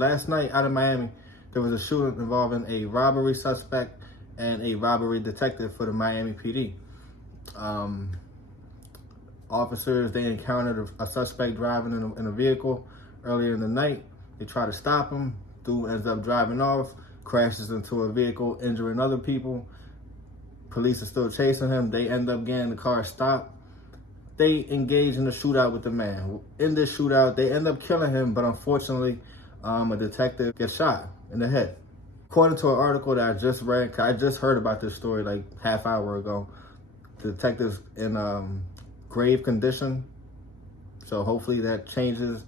last night out of Miami, there was a shooting involving a robbery suspect and a robbery detective for the Miami PD. Officers, they encountered a suspect driving in a vehicle earlier in the night. They try to stop him. Dude ends up driving off, crashes into a vehicle, injuring other people. Police are still chasing him. They end up getting the car stopped. They engage in a shootout with the man. In this shootout, they end up killing him, but unfortunately, a detective gets shot in the head. According to an article that I just read, I just heard about this story like half hour ago. The detective's in grave condition, so hopefully that changes.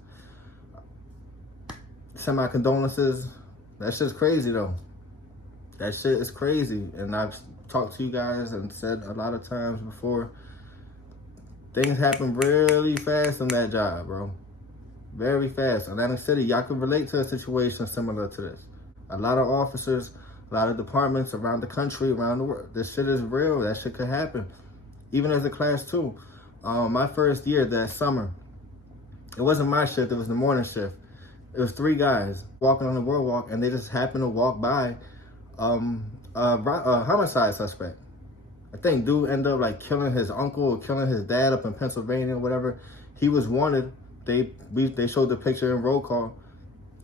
Send my condolences. That shit's crazy though. That shit is crazy, and I've talked to you guys and said a lot of times before, things happen really fast on that job, bro. Very fast. Atlantic City, y'all can relate to a situation similar to this. A lot of officers, a lot of departments around the country, around the world. This shit is real. That shit could happen. Even as a class 2. My first year that summer, it wasn't my shift, it was the morning shift. It was 3 guys walking on the boardwalk, and they just happened to walk by a homicide suspect. I think dude ended up like killing his uncle or killing his dad up in Pennsylvania or whatever. He was wanted. They showed the picture in roll call,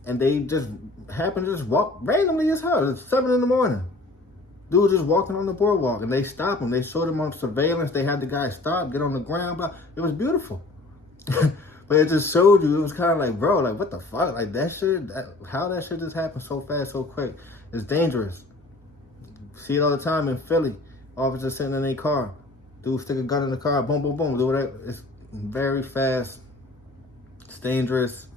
and they just happened to just walk randomly as hell. It's 7 in the morning. Dude just walking on the boardwalk, and they stopped him. They showed him on surveillance. They had the guy stop, get on the ground. But it was beautiful. But it just showed you, it was kind of like, bro, like, what the fuck? Like, that shit, how that shit just happened so fast, so quick. It's dangerous. See it all the time in Philly. Officers sitting in their car. Dude stick a gun in the car, boom, boom, boom. Do whatever. It's very fast. It's dangerous.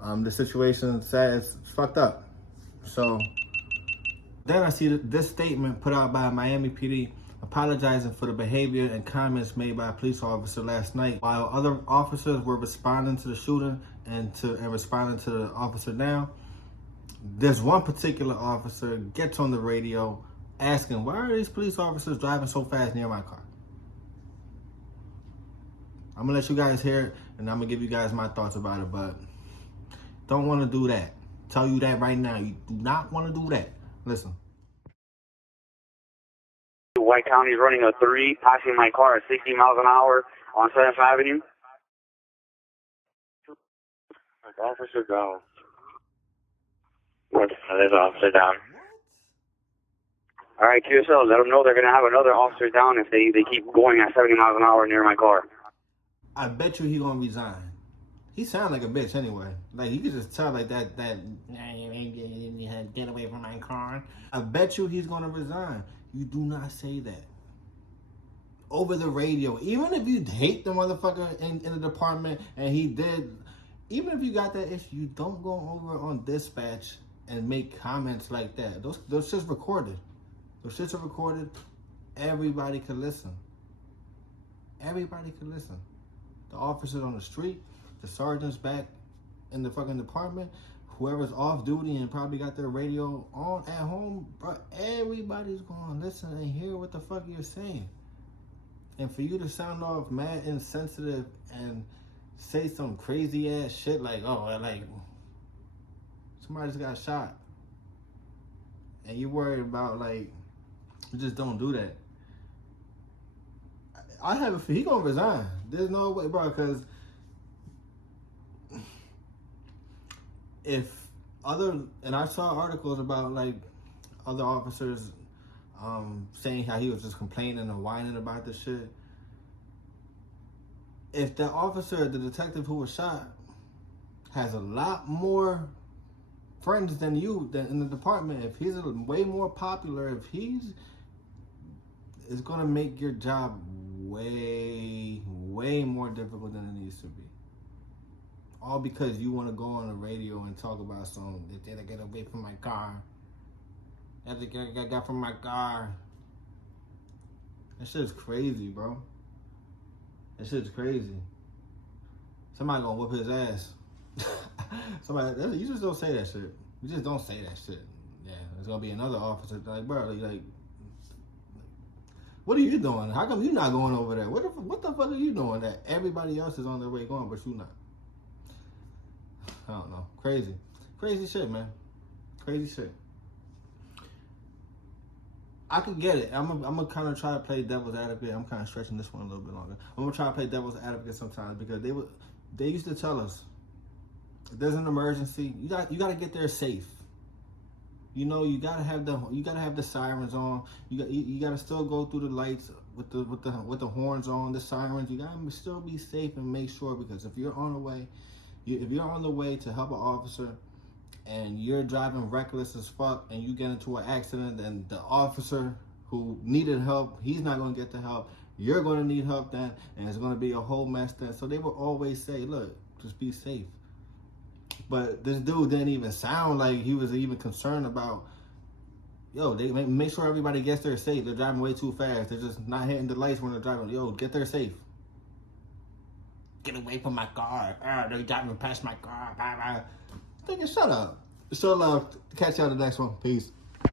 The situation is sad. It's fucked up. So, then I see this statement put out by Miami PD apologizing for the behavior and comments made by a police officer last night. While other officers were responding to the shooting and responding to the officer now, this one particular officer gets on the radio asking, why are these police officers driving so fast near my car? I'm gonna let you guys hear it, and I'm gonna give you guys my thoughts about it, but don't wanna do that. Tell you that right now. You do not wanna do that. Listen. White County is running a 3, passing my car at 60 miles an hour on 7th Avenue. Officer down. What? There's an officer down. All right, QSL, let them know they're going to have another officer down if they keep going at 70 miles an hour near my car. I bet you he going to resign. He sound like a bitch anyway. Like, you can just tell, like, that get away from my car. I bet you he's going to resign. You do not say that. Over the radio. Even if you hate the motherfucker in the department and he did, even if you got that issue, you don't go over on dispatch and make comments like that. Those shits recorded. Those shits are recorded. Everybody can listen. Everybody can listen. The officers on the street, the sergeants back in the fucking department, whoever's off duty and probably got their radio on at home, bro, everybody's going to listen and hear what the fuck you're saying. And for you to sound off mad insensitive and say some crazy ass shit like, oh, like, somebody just got shot. And you're worried about, like, you just don't do that. I have a feeling he gonna resign. There's no way, bro, because and I saw articles about, like, other officers saying how he was just complaining and whining about this shit. If the officer, the detective who was shot, has a lot more friends than you in the department, if he's way more popular, if it's gonna make your job way more difficult than it needs to be. All because you want to go on the radio and talk about something. They did get away from my car. That's the guy I got from my car. That shit's crazy, bro. That shit's crazy. Somebody gonna whoop his ass. You just don't say that shit. You just don't say that shit. Yeah, there's gonna be another officer like, bro, like, what are you doing? How come you not going over there? What the fuck are you doing that everybody else is on their way going, but you not? I don't know. Crazy. Crazy shit, man. Crazy shit. I could get it. I'm gonna kind of try to play devil's advocate. I'm kind of stretching this one a little bit longer. I'm gonna try to play devil's advocate sometimes because they used to tell us if there's an emergency, you got to get there safe. You know, you gotta have the sirens on. You gotta still go through the lights with the horns on, the sirens. You gotta still be safe and make sure, because if you're on the way, if you're on the way to help an officer and you're driving reckless as fuck and you get into an accident, and the officer who needed help, he's not gonna get the help. You're gonna need help then, and it's gonna be a whole mess then. So they will always say, look, just be safe. But this dude didn't even sound like he was even concerned about, yo, they make sure everybody gets there safe. They're driving way too fast. They're just not hitting the lights when they're driving. Yo, get there safe. Get away from my car. They're driving past my car. Blah, blah. Nigga, shut up. Show love. Catch y'all the next one. Peace.